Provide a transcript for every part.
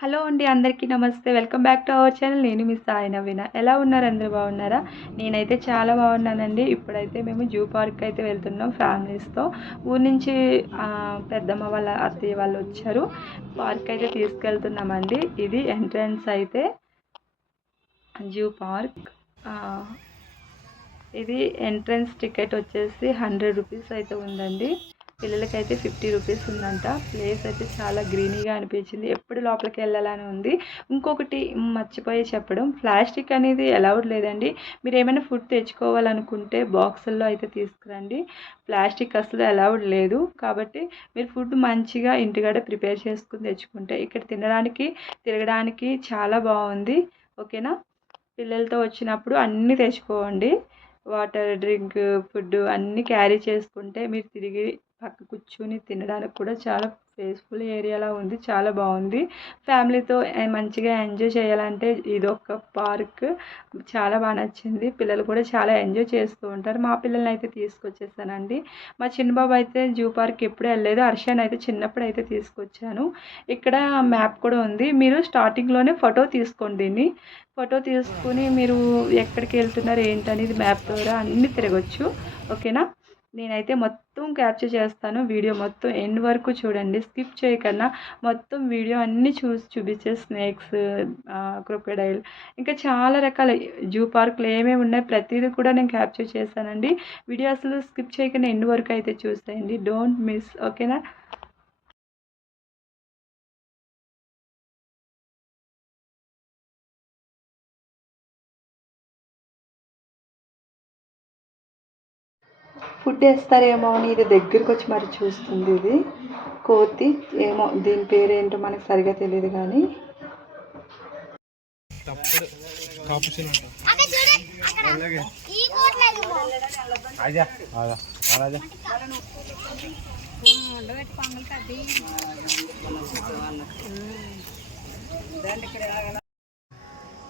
Hello అండి అందరికీ నమస్తే. Welcome back to our channel. నేను మీ సాయి నవీన. ఎలా ఉన్నారు అందరూ? బాగున్నారా? నేనైతే చాలా బాగున్నానండి. ఇప్పుడైతే మేము జూ పార్క్ అయితే వెళ్తున్నాం ఫ్యామిలీస్తో. ఊరి నుంచి పెద్దమ్మ వాళ్ళ అత్తయ్య వాళ్ళు వచ్చారు. పార్క్ అయితే తీసుకెళ్తున్నామండి. ఇది ఎంట్రన్స్ అయితే జూ పార్క్. ఇది ఎంట్రన్స్ టికెట్ వచ్చేసి హండ్రెడ్ రూపీస్ అయితే ఉందండి. పిల్లలకైతే ఫిఫ్టీ రూపీస్ ఉందంట. ప్లేస్ అయితే చాలా గ్రీనీగా అనిపించింది. ఎప్పుడు లోపలికి వెళ్ళాలని ఉంది. ఇంకొకటి మర్చిపోయి చెప్పడం. ప్లాస్టిక్ అనేది అలౌడ్ లేదండి. మీరు ఏమైనా ఫుడ్ తెచ్చుకోవాలనుకుంటే బాక్సుల్లో అయితే తీసుకురండి. ప్లాస్టిక్ అసలు అలౌడ్ లేదు. కాబట్టి మీరు ఫుడ్ మంచిగా ఇంటికాడ ప్రిపేర్ చేసుకుని తెచ్చుకుంటే ఇక్కడ తినడానికి తిరగడానికి చాలా బాగుంది. ఓకేనా? పిల్లలతో వచ్చినప్పుడు అన్నీ తెచ్చుకోండి. వాటర్ డ్రింక్ ఫుడ్ అన్నీ క్యారీ చేసుకుంటే మీరు తిరిగి పక్క కూర్చొని తినడానికి కూడా చాలా పీస్ఫుల్ ఏరియాలా ఉంది. చాలా బాగుంది. ఫ్యామిలీతో మంచిగా ఎంజాయ్ చేయాలంటే ఇది ఒక పార్క్ చాలా బాగా నచ్చింది. పిల్లలు కూడా చాలా ఎంజాయ్ చేస్తూ ఉంటారు. మా పిల్లల్ని అయితే తీసుకొచ్చేసానండి. మా చిన్న బాబు అయితే జూ పార్క్ ఎప్పుడు వెళ్ళలేదు. హర్షన్ అయితే చిన్నప్పుడు అయితే తీసుకొచ్చాను. ఇక్కడ మ్యాప్ కూడా ఉంది. మీరు స్టార్టింగ్లోనే ఫోటో తీసుకోండి దీన్ని. ఫోటో తీసుకుని మీరు ఎక్కడికి వెళ్తున్నారు ఏంటనేది మ్యాప్ ద్వారా అన్నీ తిరగచ్చు. ఓకేనా నేనైతే మొత్తం క్యాప్చర్ చేస్తాను. వీడియో మొత్తం ఎండ్ వరకు చూడండి. స్కిప్ చేయకన్నా మొత్తం వీడియో అన్నీ చూసి చూపించే స్నేక్స్ క్రొకడైల్. ఇంకా చాలా రకాల జూ పార్క్లో ఏమేమి ఉన్నాయి ప్రతిదీ కూడా నేను క్యాప్చర్ చేశానండి. వీడియో అసలు స్కిప్ చేయకుండా ఎండ్ వరకు అయితే చూసేయండి. Don't miss. ఓకేనా? ఫుడ్ వేస్తారేమో అని ఇది దగ్గరికి వచ్చి మరి చూస్తుంది ఇది. కోతి ఏమో దీని పేరు ఏంటో మనకు సరిగా తెలియదు కానీ.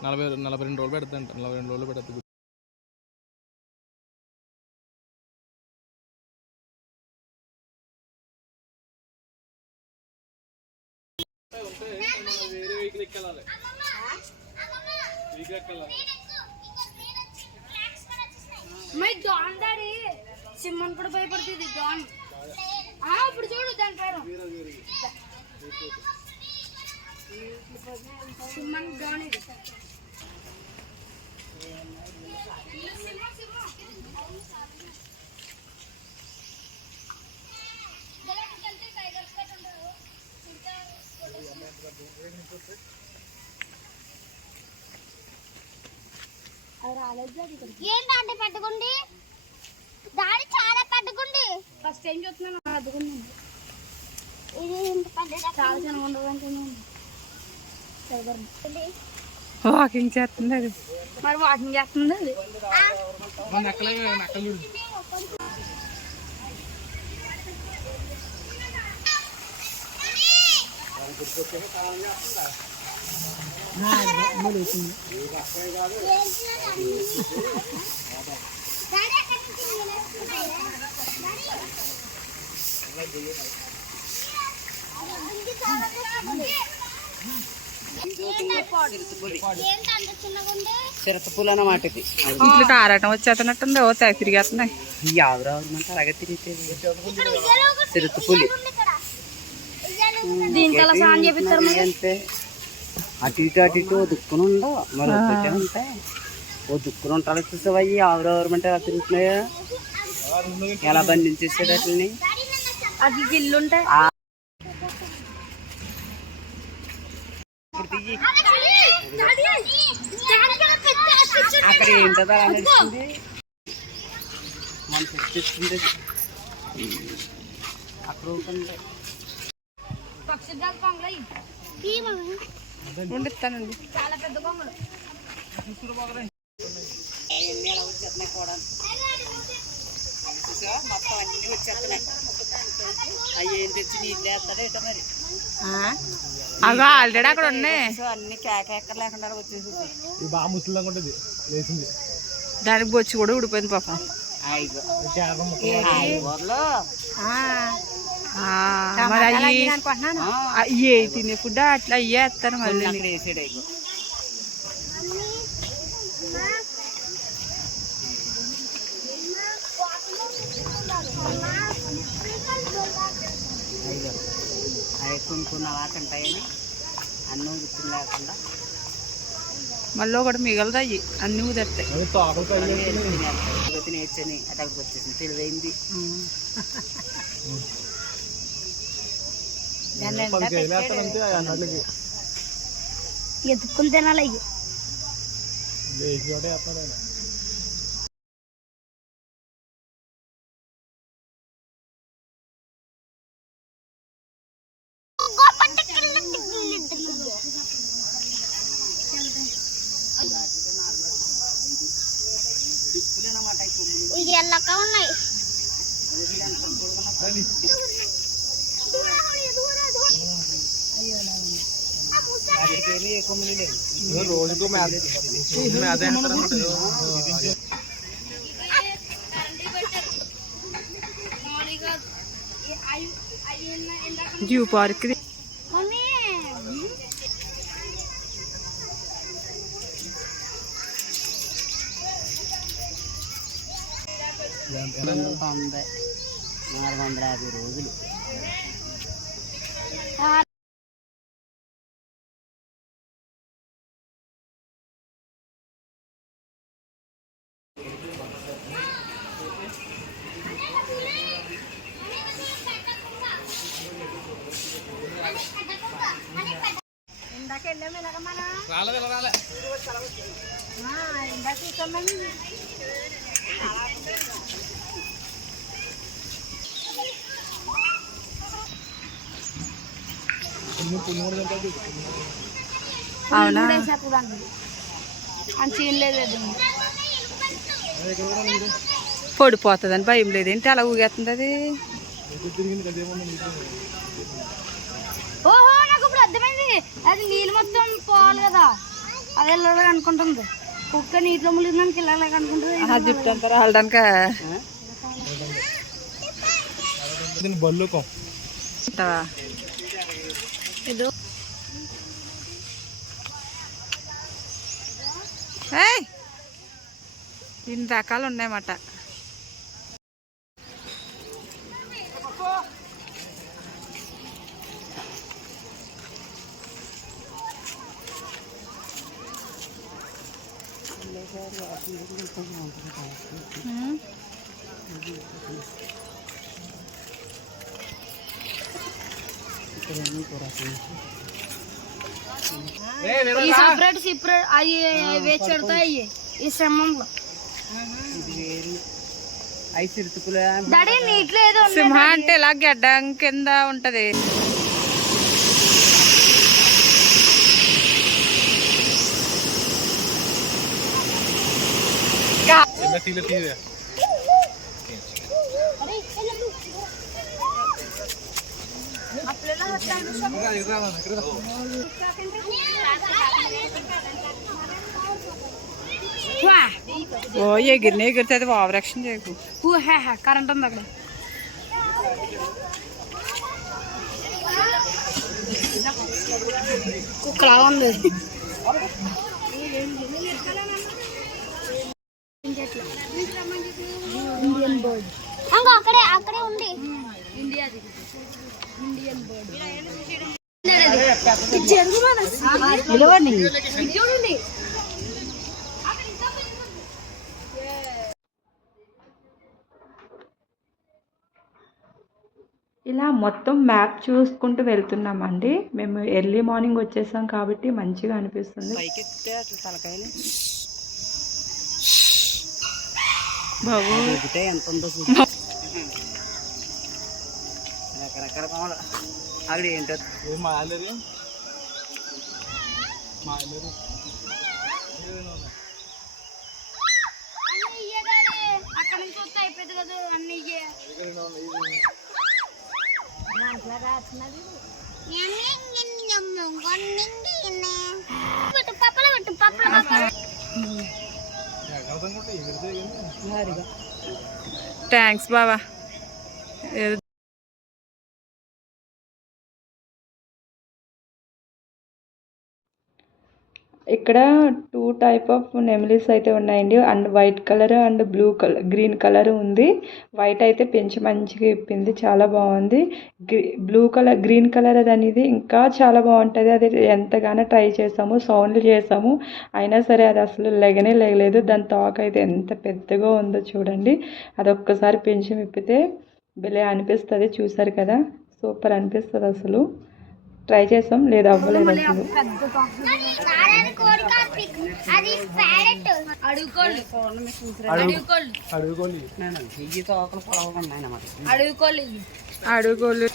నలభై నలభై రెండు రోజులు పెడతాంట నలభై రెండు రోజులు పెడతా మై డాన్ డాడీ సిమ్మన్ కూడా భయపడుతుంది డాన్ ఆ ఇప్పుడు చూడు దాని పేరు. సిమ్మన్ డాన్ ఇది ఏంటంటే పెట్టుకుండి? దాడి చాలా పెట్టుకుండి. ఫస్ట్ ఏం చూస్తున్నాను? అద్దుకున్నాను ఇది చాలా చిన్న ఉండదు వాకింగ్ చేస్తుంది అది. మరి వాకింగ్ చేస్తుంది అది నక్కలే నక్కలు ఏంటంత చిన్నగా ఉంది చిరతపూలు అన్నమాట ఇది. ఇట్లా తారాటం వచ్చేస్తున్నట్టుంది ఓ తిరిగేస్తున్నాయి. ఈ ఆవిరావరమంటే అలాగే తిరిగితే చిరుతపులి. దీనికి అలా స్నానం చేపిస్తారు మరి? అంటే అటు ఇటు అటు ఇటు ఓ దుక్కును ఉండవు మరి ఉంటాయి ఓ దుక్కును ఉంటారు చూసావా ఈ ఆవిరావరమంటే ఎలా తిరుగుతున్నాయా? ఎలా బంధించేసాడు వాటిని? అది గిల్లు ఉంటాయి అక్కడ ఏంటది అలా మన తెచ్చింది అక్కడ ఉంటుంది చాలా పెద్ద చూసావా? మొత్తం అన్నీ వచ్చేస్తున్నాయి. అవి ఏం తెచ్చి నీళ్ళు మరి. అగో ఆల్రెడీ అక్కడ ఉన్నాయి. సో అన్ని లేకుండా వచ్చేసి బాగా ఉంటుంది. లేచింది. దానికి బొచ్చి కూడా ఊడిపోయింది పాపం. మరి అయ్యి అయ్యే తినే ఫుడ్ అట్లా అయ్యే వేస్తారు మళ్ళీ. అన్నం గుర్తు లేకుండా మళ్ళీ ఒకటి మిగలదాయి అన్ని కుదిరితాయి తినేచ్చని అక్కడికి వచ్చేసింది. తెలివైంది. ఎత్తుకుని తినాలి అయ్యి లేచి చోట వేస్తాడు ఆయన ఇది ఎల్లక ఉన్నాయి రోజుకు మేత మేత వేస్తారు జూ పార్క్ మమ్మీ రెండు తొంభై నాలుగు వందల యాభై రోజులు ఇందాక వెళ్ళాము ఇలాగ మనం రాలేదు ఇలా రాలే ఆ, ఇందాక చూసామని పుణ్యం పుణ్యం కూడా తింటాడు అవునా? పడిపోతుందని భయం లేదేంటి అలా ఊగేస్తుంది అది? ఓహో నాకు ఇప్పుడు అర్థమైంది. అది నీళ్ళు మొత్తం పోవాలి కదా. అది వెళ్ళాలి అనుకుంటుంది. కుక్క నీటిలో ములిగిందానికి వెళ్ళాలి అనుకుంటుంది. దీన్ని బల్లుకం. ఏదో ఏయ్! ఇన్ని రకాలు ఉన్నాయన్నమాట ఉమ్. ఈ సపరేట్ సపరేట్ అవి వేచి పెడతాయి ఈ శ్రమంలో డాడీ నీటిలో ఏదో. సింహ అంటే ఇలా గడ్డం కింద ఉంటది. ఎంత తీలే తీరే వా. ఓ ఎగిరిని ఎగిరితే అది ఓవరాక్షన్ చేయకు ఊ, హే, హే, కరెంట్ ఉంది అక్కడ కుక్కలా ఉంది ఇండియన్ బర్డ్ అక్కడే అక్కడే ఉంది ఇండియాది ఇండియన్ బర్డ్ నిలవండి చూడండి ఇలా మొత్తం మ్యాప్ చూసుకుంటూ వెళ్తున్నామండి. మేము ఎర్లీ మార్నింగ్ వచ్చేసాం కాబట్టి మంచిగా అనిపిస్తుంది. బాబు. ఎంత ఉందో రకరకాల కోమలు అక్కడ ఏంటో అన్ని ఇయ్యే డాడీ అక్కడ నుంచి వస్తే అయిపోయింది కదా అన్ని ఇయ్యే పెట్టు పప్పలు పెట్టు పప్పలు పప్పలు ఎగరదాం కూడా ఎగిరితే థ్యాంక్స్ బావా ఇక్కడ టూ టైప్ ఆఫ్ నెమిలీస్ అయితే ఉన్నాయండి. And white colour and blue colour green colour ఉంది. వైట్ అయితే పెంచి మంచిగా ఇప్పింది. చాలా బాగుంది. గ్రీ బ్లూ కలర్ గ్రీన్ కలర్ అనేది ఇంకా చాలా బాగుంటుంది. అది ఎంతగానో ట్రై చేసాము సౌండ్లు చేసాము. అయినా సరే అది అసలు లెగనే లేగలేదు. దాని తోక అయితే ఎంత పెద్దగా ఉందో చూడండి. అది ఒక్కసారి పెంచి విప్పితే భలే అనిపిస్తుంది. చూసారు కదా? సూపర్ అనిపిస్తుంది అసలు. ట్రై చేసాం లేదు అవ్వలేదు అసలు. అడుగుకోళ్ళు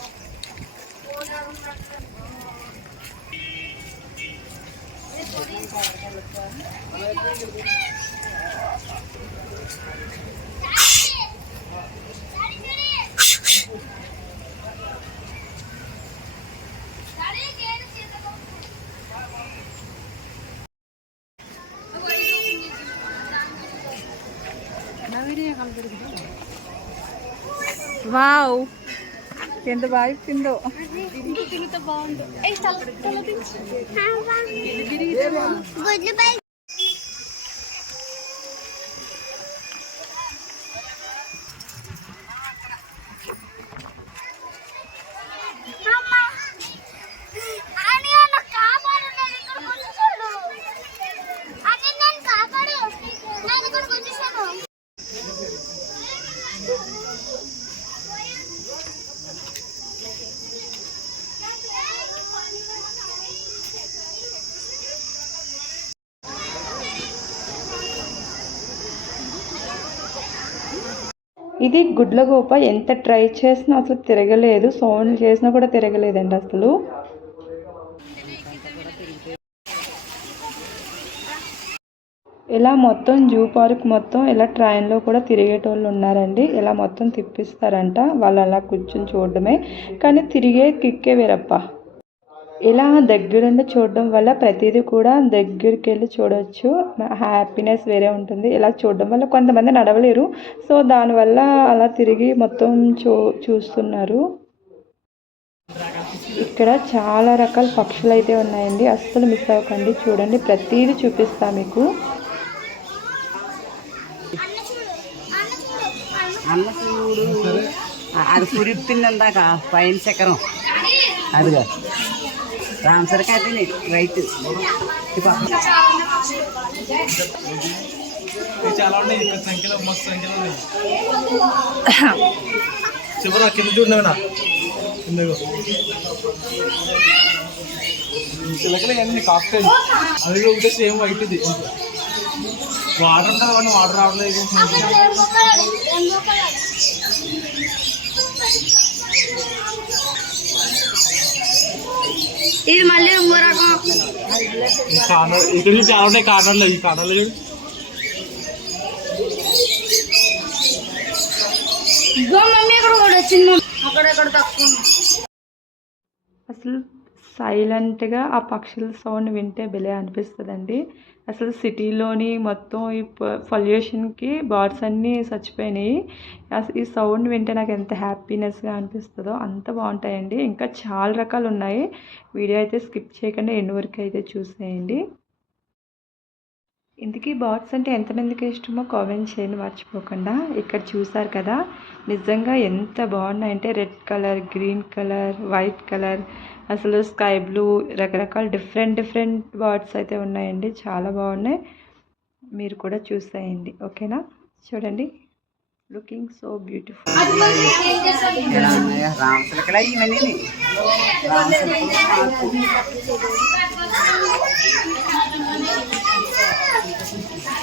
వావ్. ఎంత బాగా ఇప్పిందో గుడ్లు ఇది గుడ్లగోప ఎంత ట్రై చేసినా అసలు తిరగలేదు సౌండ్ చేసినా కూడా తిరగలేదండి అసలు. ఇలా మొత్తం జూ పార్క్ మొత్తం ఇలా ట్రైన్లో కూడా తిరిగేటోళ్ళు ఉన్నారండి. ఇలా మొత్తం తిప్పిస్తారంట. వాళ్ళు అలా కూర్చొని చూడడమే. కానీ తిరిగే కిక్కే వేరప్ప. ఇలా దగ్గరుండి చూడడం వల్ల ప్రతిదీ కూడా దగ్గరికి వెళ్ళి చూడవచ్చు హ్యాపీనెస్ వేరే ఉంటుంది. ఇలా చూడడం వల్ల కొంతమంది నడవలేరు. సో దానివల్ల అలా తిరిగి మొత్తం చూ చూస్తున్నారు. ఇక్కడ చాలా రకాల పక్షులు అయితే ఉన్నాయండి. అస్సలు మిస్ అవ్వకండి. చూడండి. ప్రతిదీ చూపిస్తా మీకు. అది పురిపింది పైన చక్రం. అదిగా. రామసరికి అయితే రైట్. చాలా ఉన్నాయి ఇక్కడ సంఖ్యలో మస్తు సంఖ్యలో ఉన్నాయి. చివరి కింద చూడనా కిందకు చిలకలు అన్ని కాక్టైల్ అది ఒకటే సేమ్ వైట్ ఇది వాటర్ ఉంటుంది వాడిని వాటర్ రావట్లేదు. ఇది మళ్ళీ ఇంకో రకం. కార్నర్ ఇక్కడ నుంచి చాలా కార్నర్లో ఈ కార్నర్లో చూడు ఇదిగో మమ్మీ ఇక్కడ కూడా వచ్చింది మమ్మీ. అక్కడ ఇక్కడ తక్కువ ఉంది. అసలు సైలెంట్గా ఆ పక్షుల సౌండ్ వింటే భలే అనిపిస్తుందండి. అసలు సిటీలోని మొత్తం ఈ పొల్యూషన్కి బర్డ్స్ అన్నీ చచ్చిపోయినాయి. అసలు ఈ సౌండ్ వింటే నాకు ఎంత హ్యాపీనెస్గా అనిపిస్తుందో అంత బాగుంటాయండి. ఇంకా చాలా రకాలు ఉన్నాయి వీడియో అయితే స్కిప్ చేయకుండా ఎండ్ వరకు అయితే చూసేయండి. ఇంతకీ బాట్స్ అంటే ఎంతమందికి ఇష్టమో కామెంట్ చేయండి మర్చిపోకుండా. ఇక్కడ చూసారు కదా నిజంగా ఎంత బాగున్నాయంటే red colour green colour white colour అసలు స్కై బ్లూ రకరకాల డిఫరెంట్ డిఫరెంట్ బాట్స్ అయితే ఉన్నాయండి. చాలా బాగున్నాయి. మీరు కూడా చూసేయండి ఓకేనా? చూడండి. లుకింగ్ సో బ్యూటిఫుల్ ఎలా ఉన్నాయా రామసలకలా ఇవన్నీ రామసలకలు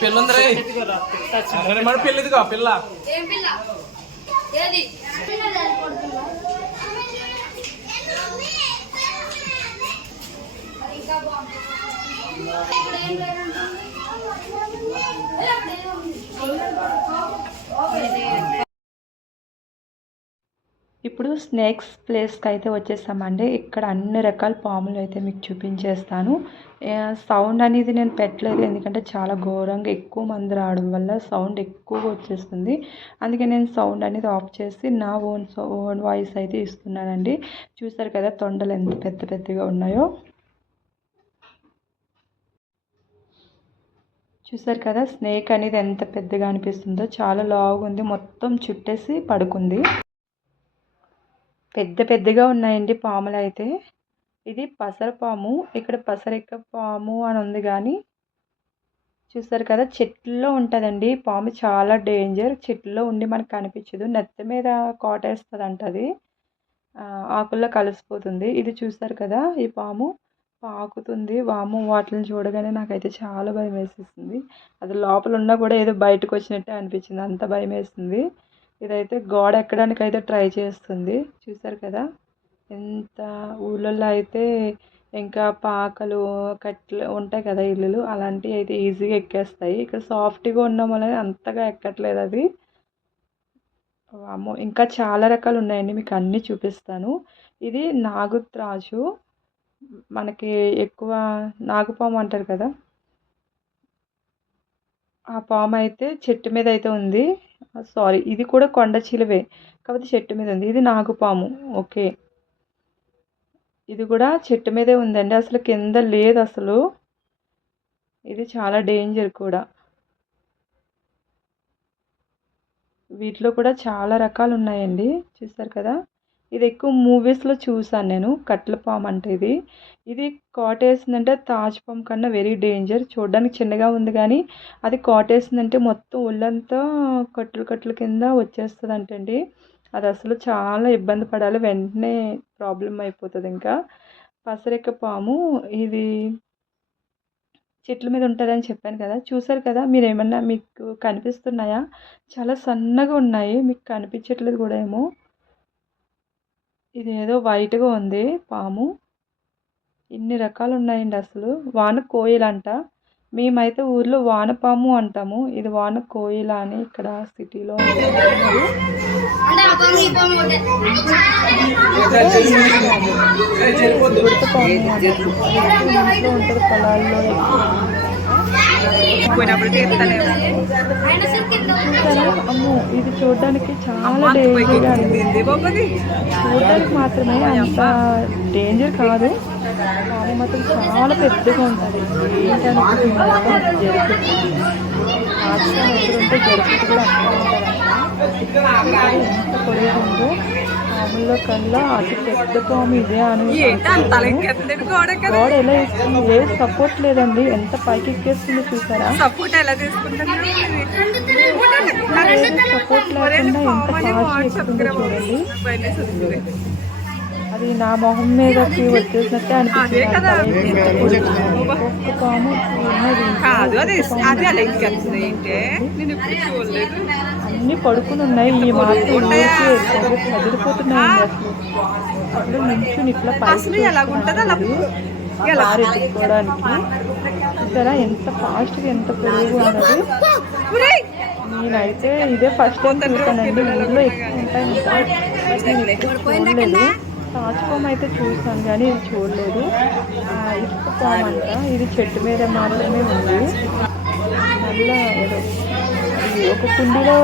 పిల్ల ఉందిరే అరే మన పిల్ల ఇదిగో పిల్ల. ఏం పిల్ల? ఏది? ఇప్పుడు స్నేక్స్ ప్లేస్కి అయితే వచ్చేసామండి. ఇక్కడ అన్ని రకాల పాములు అయితే మీకు చూపించేస్తాను. సౌండ్ అనేది నేను పెట్టలేదు. ఎందుకంటే చాలా ఘోరంగా ఎక్కువ మంది రావడం వల్ల సౌండ్ ఎక్కువగా వచ్చేస్తుంది. అందుకే నేను సౌండ్ అనేది ఆఫ్ చేసి నా ఓన్ ఓన్ వాయిస్ అయితే ఇస్తున్నానండి. చూసారు కదా తొండలు ఎంత పెద్ద పెద్దగా ఉన్నాయో. చూసారు కదా స్నేక్ అనేది ఎంత పెద్దగా అనిపిస్తుందో. చాలా లావుగా ఉంది మొత్తం చుట్టేసి పడుకుంది. పెద్ద పెద్దగా ఉన్నాయండి పాములు అయితే. ఇది పసర పాము ఇక్కడ పసరెక్క పాము అని ఉంది కానీ చూసారు కదా చెట్లలో ఉంటుందండి. పాము చాలా డేంజర్. చెట్లలో ఉండి మనకు కనిపించదు. నెత్త మీద కోటేస్తుంది అంట అది ఆకుల్లో కలిసిపోతుంది. ఇది చూసారు కదా ఈ పాము పాకుతుంది. వాము వాటిని చూడగానే నాకైతే చాలా భయం వేసేసింది అది లోపల ఉన్నా కూడా ఏదో బయటకు వచ్చినట్టే అనిపించింది. అంత భయం వేసింది ఇదైతే గోడ ఎక్కడానికి అయితే ట్రై చేస్తుంది. చూసారు కదా? ఎంత ఊళ్ళల్లో అయితే ఇంకా పాకలు కట్లు ఉంటాయి కదా ఇల్లులు అలాంటివి అయితే ఈజీగా ఎక్కేస్తాయి. ఇక్కడ సాఫ్ట్గా ఉండడం వల్ల అంతగా ఎక్కట్లేదు అది. వామ్మో ఇంకా చాలా రకాలు ఉన్నాయండి మీకు అన్నీ చూపిస్తాను. ఇది నాగుత్రాజు. మనకి ఎక్కువ నాగుపాము అంటారు కదా? ఆ పాము అయితే చెట్టు మీద అయితే ఉంది. సారీ ఇది కూడా కొండ చిలువే కాకపోతే చెట్టు మీద ఉంది. ఇది నాగుపాము ఓకే. ఇది కూడా చెట్టు మీదే ఉందండి. అసలు కింద లేదు అసలు. ఇది చాలా డేంజర్ కూడా. వీటిలో కూడా చాలా రకాలు ఉన్నాయండి. చూస్తారు కదా? ఇది ఎక్కువ మూవీస్లో చూసాను నేను. కట్ల పాము అంటే ఇది. ఇది కాటేసిందంటే తాజ్ పాము కన్నా వెరీ డేంజర్. చూడడానికి చిన్నగా ఉంది కానీ అది కాటేసిందంటే మొత్తం ఒళ్ళంతా కట్లు కట్టుల కింద వచ్చేస్తుంది అంటండి అది అసలు చాలా ఇబ్బంది పడాలి. వెంటనే ప్రాబ్లం అయిపోతుంది ఇంకా. పసరెక్క పాము ఇది చెట్ల మీద ఉంటుందని చెప్పాను కదా. చూసారు కదా మీరు ఏమన్నా మీకు కనిపిస్తున్నాయా? చాలా సన్నగా ఉన్నాయి. మీకు కనిపించట్లేదు కూడా ఏమో. ఇది ఏదో వైట్గా ఉంది పాము. ఇన్ని రకాలు ఉన్నాయండి అసలు. వాన కోయిల అంట మేమైతే ఊర్లో వానపాము అంటాము. ఇది వాన కోయిల అని ఇక్కడ సిటీలో ఉంటుంది పొలాల్లో. అమ్మో ఇది చూడడానికి చాలా డేంజర్గా చూడడానికి మాత్రమే అంత డేంజర్ కాదు. పాము మాత్రం చాలా పెద్దగా ఉంటుంది. ఏంటంటే జరుపుతుంది ఆశ్రమం కూడా పొడవు ఉందో పాముల్లో కల్లా అతి పెద్ద పాము ఇదే అని గోడ ఎలా వేస్తుంది ఏ సపోర్ట్ లేదండి. ఎంత పైకి ఎక్కేస్తుందో చూసారా? సపోర్ట్ ఎలా తీసుకుంటున్నారు సపోర్ట్ లేకుండా ఎంత ఎక్కుతుందో చూడండి. అది నా మొహం మీదకి వచ్చేసినట్టే పాము ఉన్నది కాదు అది అది అలా ఎక్కేస్తుంది. ఏంటే? నేను ఇప్పుడు చూడలేదు. అన్ని పడుకుని ఉన్నాయి. ఈ మాత్రం ఊరికే నించుని ఇట్లా కారు ఎత్తుకోవడానికి. ఎంత ఫాస్ట్గా ఎంత పొడుగు అన్నది! నేనైతే ఇదే ఫస్ట్ టైం చూసానండి ఊళ్ళో ఎక్కువ ఉంటాయి. ఇంకా చూడలేదు తాచుకోమ అయితే చూసాను కానీ ఇది చూడలేదు. ఇసుక పాము అంట ఇది చెట్టు మీద మాత్రమే ఉంది. నల్ల ఏదో ఒక కుండీలో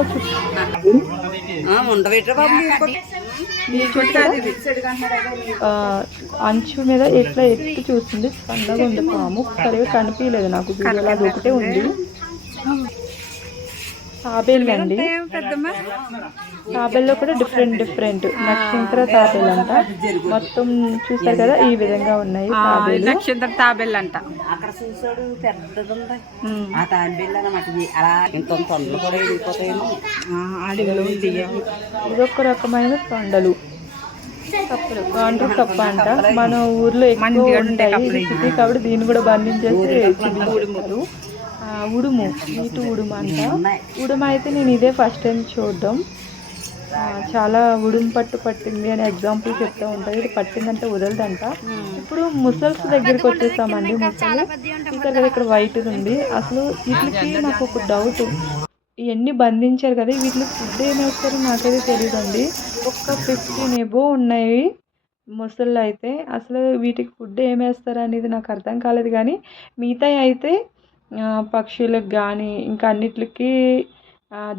అంచు మీద ఎట్లా ఎత్తి చూస్తుంది? సన్నగా ఉంది పాము. సరిగా కనిపించలేదు నాకు. అది ఒకటే ఉంది. పెద్దమ్మ? తాబేల్లో కూడా డిఫరెంట్ డిఫరెంట్. నక్షత్ర తాబేలు అంట మొత్తం చూసారు కదా ఈ విధంగా ఉన్నాయి నక్షత్ర తాబెల్ అంట అక్కడ చూసాడు పెద్దది. ఆ తాంబిల్ అన్నమాట అలా ఇంత తొందరలు కూడా వెళ్ళిపోతాయేమో. అడవిలో ఉంది ఇదొక రకమైన తొండలు కప్పలు. గాండ్రు కప్ప అంట. మన ఊర్లో ఎక్కువ ఉంటాయి. సిటీ కాబట్టి దీన్ని కూడా బంధించేసి చూపిస్తారు ఉడుము నీటి ఉడుము అంట. ఉడుము అయితే నేను ఇదే ఫస్ట్ టైం చూడడం. చాలా ఉడుం పట్టు పట్టింది అని ఎగ్జాంపుల్ చెప్తూ ఉంటాయి ఇది పట్టిందంటే వదలదంట. ఇప్పుడు ముసల్స్ దగ్గరికి వచ్చేస్తామండి ముసలి. ఇంకా కదా ఇక్కడ వైట్ ఉంది. అసలు వీటికి నాకు ఒక డౌట్ ఇవన్నీ బంధించారు కదా వీటికి ఫుడ్ ఏమేస్తారో వేస్తారో నాకైతే తెలియదండి ఒక్క ఫిఫ్టీన్ ఎబో ఉన్నాయి ముసళ్ళు అయితే. అసలు వీటికి ఫుడ్ ఏమేస్తారు అనేది నాకు అర్థం కాలేదు కానీ మిగతా అయితే పక్షులకు కానీ ఇంకా అన్నిటికి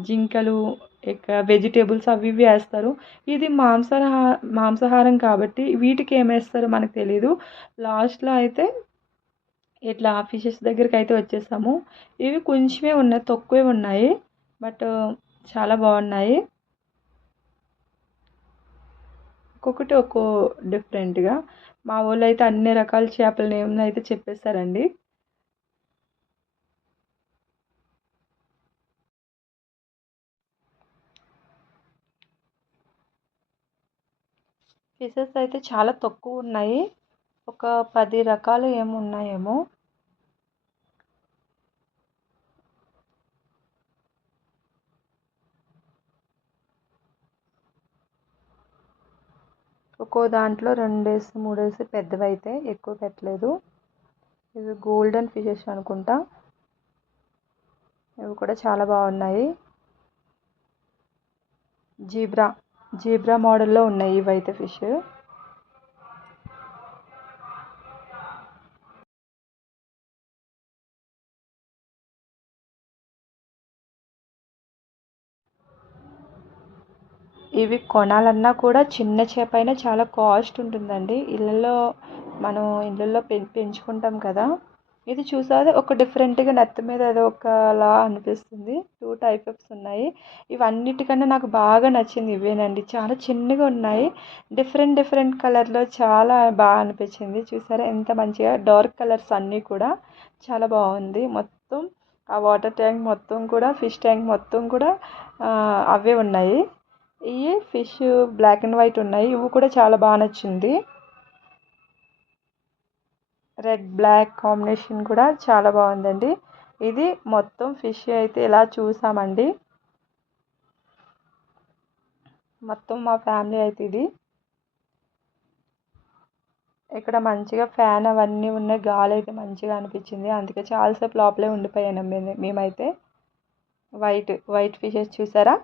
జింకలు ఇక వెజిటేబుల్స్ అవి ఇవి వేస్తారు. ఇది మాంసాహా మాంసాహారం కాబట్టి వీటికి ఏమేస్తారో మనకు తెలియదు లాస్ట్లో అయితే ఇట్లా ఫిషెస్ దగ్గరికి అయితే వచ్చేసాము. ఇవి కొంచెమే ఉన్నాయి తక్కువే ఉన్నాయి బట్ చాలా బాగున్నాయి. ఒక్కొక్కటి ఒక్కో డిఫరెంట్గా మా వాళ్ళు అయితే అన్ని రకాల చేపల నేమ్ అయితే చెప్పేశారండి. ఫిషెస్ అయితే చాలా తక్కువ ఉన్నాయి. ఒక పది రకాలు ఏమో ఉన్నాయేమో. ఒక్కో దాంట్లో రెండేసి మూడేసి పెద్దవి అయితే ఎక్కువ పెట్టలేదు. ఇవి గోల్డెన్ ఫిషెస్ అనుకుంటా. ఇవి కూడా చాలా బాగున్నాయి. జీబ్రా. జీబ్రా మోడల్లో ఉన్నాయి ఇవైతే ఫిష్. ఇవి కొనాలన్నా కూడా చిన్న చేప అయినా చాలా కాస్ట్ ఉంటుందండి. ఇళ్ళల్లో మనం ఇళ్ళల్లో పెంచుకుంటాం కదా. ఇది చూసారా? ఒక డిఫరెంట్గా నెత్త మీద ఏదో ఒకలా అనిపిస్తుంది. టూ టైప్స్ ఉన్నాయి. ఇవన్నిటికన్నా నాకు బాగా నచ్చింది ఇవేనండి. చాలా చిన్నగా ఉన్నాయి. డిఫరెంట్ డిఫరెంట్ కలర్లో చాలా బాగా అనిపించింది. చూసారా? ఎంత మంచిగా డార్క్ కలర్స్ అన్నీ కూడా చాలా బాగుంది. మొత్తం ఆ వాటర్ ట్యాంక్ మొత్తం కూడా ఫిష్ ట్యాంక్ మొత్తం కూడా అవే ఉన్నాయి. ఇవి ఫిష్ బ్లాక్ అండ్ వైట్ ఉన్నాయి. ఇవి కూడా చాలా బాగా నచ్చింది. రెడ్ బ్లాక్ కాంబినేషన్ కూడా చాలా బాగుందండి. ఇది మొత్తం ఫిష్ అయితే ఇలా చూసామండి. మొత్తం మా ఫ్యామిలీ అయితే ఇది. ఇక్కడ మంచిగా ఫ్యాన్ అవన్నీ ఉన్నాయి గాలి అయితే మంచిగా అనిపించింది. అందుకే చాలాసేపు లోపలే ఉండిపోయాను మేము మేమైతే. వైట్ వైట్ ఫిషెస్ చూసారా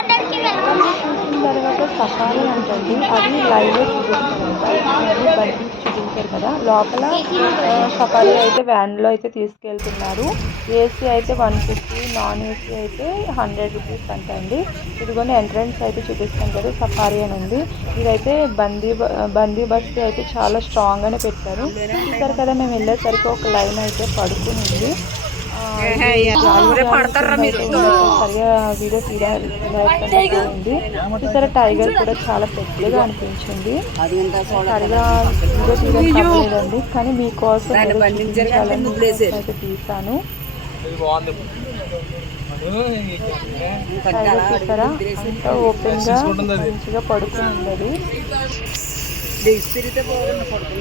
చూసిన తర్వాత సఫారీ అంటండి. అది లైవ్లో చూపిస్తారంట బయట చూపించారు కదా. లోపల సఫారీ అయితే వ్యాన్లో అయితే తీసుకెళ్తున్నారు. ఏసీ అయితే వన్ ఫిఫ్టీ నాన్ ఏసీ అయితే హండ్రెడ్ రూపీస్ అంటండి. ఇదిగోని ఎంట్రన్స్ అయితే చూపిస్తాం కదా సఫారీ అని ఉంది. ఇదైతే బందీ బ- బందీ బస్సు అయితే చాలా స్ట్రాంగ్గానే పెట్టారు. చూసారు కదా మేము వెళ్ళేసరికి ఒక లైన్ అయితే పడుకుని వీడియో చూసారా టైగర్ కూడా చాలా పెద్దగా అనిపించింది. అది ఎంత సరిగా వీడియో తీయలేదండి కానీ మీకోసం. అయితే తీసాను చూసారా అంతా ఓపెన్గా అది. మంచిగా పడుకుని ఉండదు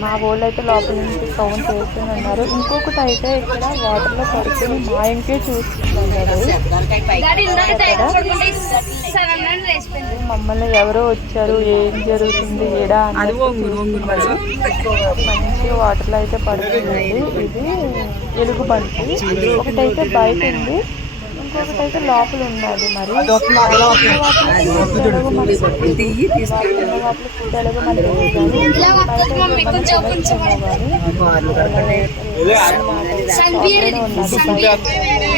మా వాళ్ళు అయితే లోపల నుంచి సౌండ్ చేస్తూనే ఉన్నారు ఇంకొకటి అయితే ఇక్కడ వాటర్లో పడుకుని మా ఇంకే చూస్తున్నారు మమ్మల్ని ఎవరో వచ్చారు ఏం జరుగుతుంది ఏడా చూస్తున్నారు. మంచి వాటర్లో అయితే పడుతుంది. ఇది ఎలుగు బంటి ఒకటైతే బయట ఉంది. ఇంకొకటి అయితే లోపల ఉన్నది మరి ఫుడ్ ఎలాగో మనకి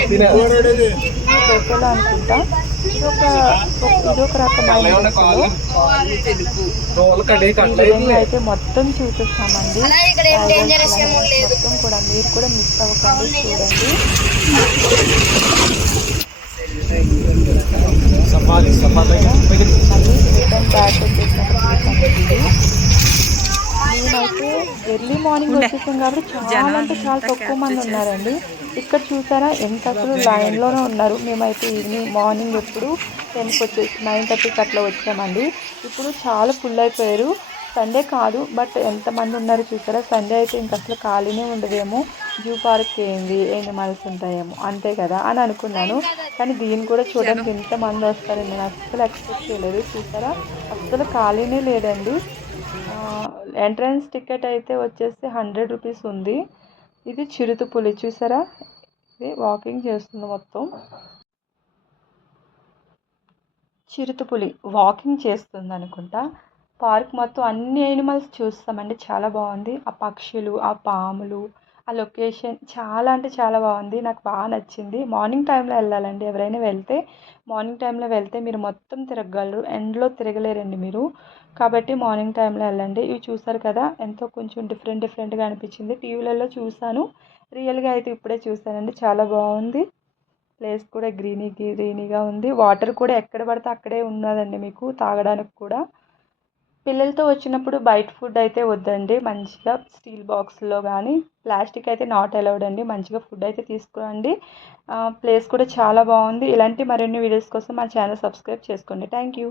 పెట్టెలో అనుకుంటా ఇది ఒక ఇది ఒక రకమైన విధంగా అయితే మొత్తం చూపిస్తామండి మొత్తం కూడా మీరు కూడా మిస్ అవ్వకండి చూడండి. మళ్ళీ రిటర్న్ బ్యాక్ వచ్చేసినప్పుడు మేమైతే ఎర్లీ మార్నింగ్ వచ్చేసాం కాబట్టి చాలా అంటే చాలా తక్కువ మంది ఉన్నారండి. ఇక్కడ చూసారా? ఎంత అసలు లైన్లోనే ఉన్నారు. మేమైతే ఈవినింగ్ మార్నింగ్ ఎప్పుడు టెన్కి వచ్చేసి నైన్ థర్టీకి అట్లా వచ్చామండి. ఇప్పుడు చాలా ఫుల్ అయిపోయారు. సండే కాదు బట్ ఎంతమంది ఉన్నారు చూసారా? సండే అయితే ఇంక అసలు ఖాళీనే ఉండదేమో. జూ పార్క్ ఏంది? ఎనిమల్స్ ఉంటాయేమో. అంతే కదా అని అనుకున్నాను. కానీ దీన్ని కూడా చూడడానికి ఎంతమంది వస్తారని నేను అస్సలు ఎక్స్పెక్ట్ చేయలేదు. చూసారా? అస్సలు ఖాళీనే లేదండి. ఎంట్రన్స్ టికెట్ అయితే వచ్చేసి హండ్రెడ్ రూపీస్ ఉంది. ఇది చిరుత పులి చూసారా? ఇది వాకింగ్ చేస్తుంది మొత్తం. చిరుతపులి వాకింగ్ చేస్తుంది అనుకుంటా. పార్క్ మొత్తం అన్ని యానిమల్స్ చూస్తామండి చాలా బాగుంది. ఆ పక్షులు ఆ పాములు ఆ లొకేషన్ చాలా అంటే చాలా బాగుంది. నాకు బాగా నచ్చింది. మార్నింగ్ టైంలో వెళ్ళాలండి. ఎవరైనా వెళ్తే మార్నింగ్ టైంలో వెళ్తే మీరు మొత్తం తిరగగలరు ఎండ్లో తిరగలేరండి మీరు. కాబట్టి మార్నింగ్ టైంలో వెళ్ళండి. ఇవి చూసారు కదా ఎంతో కొంచెం డిఫరెంట్ డిఫరెంట్గా అనిపించింది. టీవీలలో చూసాను. రియల్గా అయితే ఇప్పుడే చూసానండి. చాలా బాగుంది. ప్లేస్ కూడా గ్రీనీ గ్రీనీగా ఉంది. వాటర్ కూడా ఎక్కడ పడితే అక్కడే ఉన్నదండి మీకు తాగడానికి కూడా. పిల్లలతో వచ్చినప్పుడు బయట ఫుడ్ అయితే వద్దండి. మంచిగా స్టీల్ బాక్స్లో కానీ ప్లాస్టిక్ అయితే నాట్ అలౌడ్ అండి. మంచిగా ఫుడ్ అయితే తీసుకోండి. ప్లేస్ కూడా చాలా బాగుంది. ఇలాంటి మరిన్ని వీడియోస్ కోసం మా ఛానల్ సబ్స్క్రైబ్ చేసుకోండి. Thank you